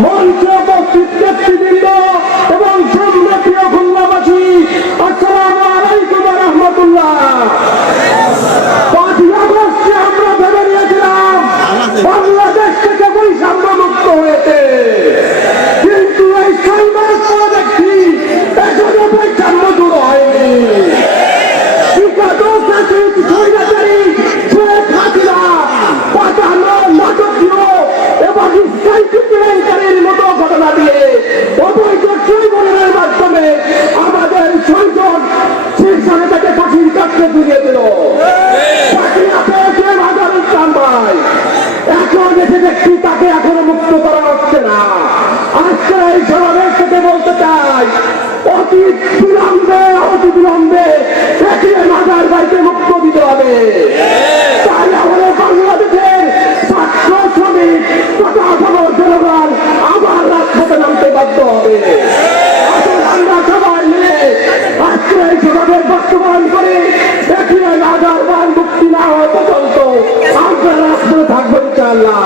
মঞ্চে উপস্থিত নেতৃবৃন্দ এবং সম্মানীয় খুলনাবাসী, আসসালামু আলাইকুম ওয়া রাহমাতুল্লাহ। 5ই আগস্টে আমরা ভেবে নিয়েছিলাম বাংলাদেশ থেকে বৈষম্য মুক্ত হয়েছে, কিন্তু এই 6 মাস পরে দেখছি এখনো বৈষম্য দূর হয়নি। ঘটনা দিয়ে অবৈধ ট্রাইব্যুনালের মাধ্যমে আমাদের 6 জন শীর্ষে তাকে ফাঁসির কাছে ঝুলিয়ে দিল। এখন এসে দেখছি তাকে এখনো মুক্ত করা হচ্ছে না। আজকে এই সমাবেশ থেকে বলতে চাই, অতি বিলম্বে মাজার বাড়িতে মুক্ত দিতে হবে। তাই আমাদের বাংলাদেশের ছাত্র শ্রমিক তথা জনগণ আবার রাজপথে নামতে বাধ্য হবে। আমরা সবাই মিলে আজকে এই সমাবেশ বাস্তবায়ন করে দেখিয়ে মাজার বাড়ি মুক্তি না হওয়া পর্যন্ত আমরা রাজপথে থাকবো ইনশাআল্লাহ।